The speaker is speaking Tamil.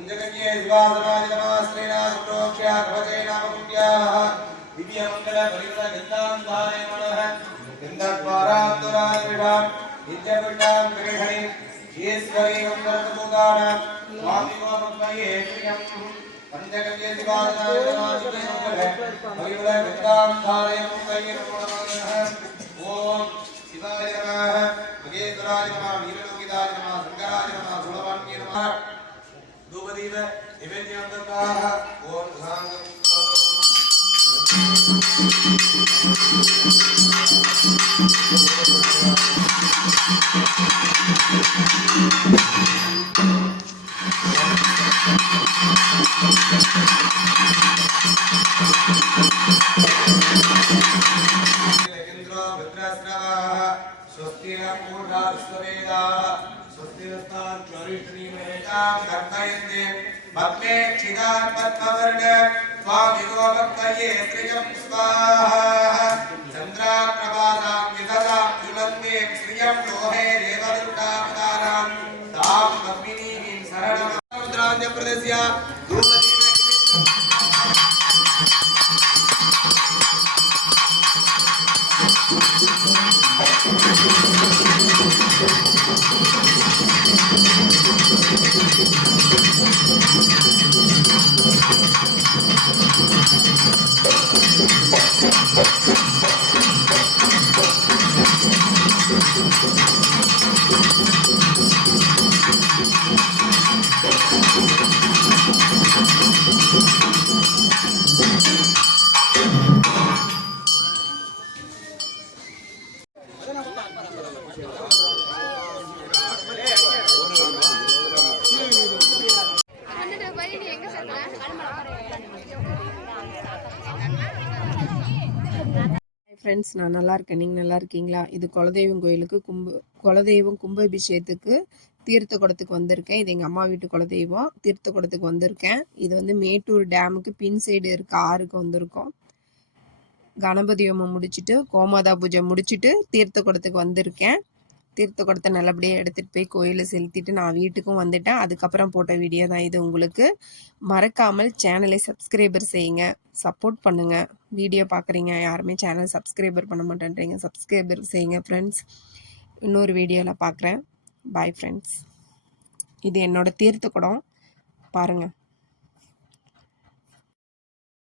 पंचगव्ये शिवासनाय नमः श्रीनाथ प्रोक्ष्या भवते नाम पुण्याः दिव्य मंगल परिमल गंधां धारयामः गंधद्वारान्तरादिषां नित्यपुष्टां गृहणे ईश्वरी मंगलसमुदानां स्वामिको मन्मये प्रियं पंचगव्ये शिवासनाय नमः दिव्य मंगल परिमल गंधां धारयामः ओम शिवाय नमः महेश्वराय नमः वीरलोकिताय नमः शंकराय नमः सुलभान्ये नमः धूपदीप निवेद्यान्तकाः ओम धांगं इंद्रो रुद्रस्रवाः स्वस्तिरं मूढास्ववेदाः स्वस्तिरस्तां चरिष्णीमेतां कर्तयन्ते भक्ते क्षिदां पद्मवर्ण स्वामिको भक्तये श्रियं स्वाहा चन्द्राप्रभासां विदधां ज्वलन्ते श्रियं लोहे देवदुर्गावतारां तां पद्मिनीं शरणं रुद्रान्यप्रदस्य धूपदीप ஃப்ரெண்ட்ஸ், நான் நல்லா இருக்கேன். நீங்கள் நல்லா இருக்கீங்களா? இது குலதெய்வம் கோயிலுக்கு குலதெய்வம் கும்பாபிஷேகத்துக்கு தீர்த்த குடத்துக்கு வந்திருக்கேன். இது எங்கள் அம்மா வீட்டு குலதெய்வம். தீர்த்த குடத்துக்கு வந்திருக்கேன். இது வந்து மேட்டூர் டேமுக்கு பின் சைடு இருக்க ஆறுக்கு வந்திருக்கோம். கணபதி ஹோமம் முடிச்சுட்டு கோமாதா பூஜை முடிச்சுட்டு தீர்த்த குடத்துக்கு வந்திருக்கேன். தீர்த்த குடத்தை நல்லபடியாக எடுத்துகிட்டு போய் கோயிலில் செலுத்திட்டு நான் வீட்டுக்கும் வந்துட்டேன். அதுக்கப்புறம் போட்ட வீடியோ தான் இது. உங்களுக்கு மறக்காமல் சேனலை சப்ஸ்கிரைபர் செய்யுங்க, சப்போர்ட் பண்ணுங்கள். வீடியோ பார்க்குறீங்க, யாருமே சேனல் சப்ஸ்கிரைபர் பண்ண மாட்டேன்றீங்க, சப்ஸ்கிரைபர் செய்யுங்க ஃப்ரெண்ட்ஸ். இன்னொரு வீடியோவில் பார்க்குறேன். Bye friends. இது என்னோடய தீர்த்த குடம் பாருங்கள்.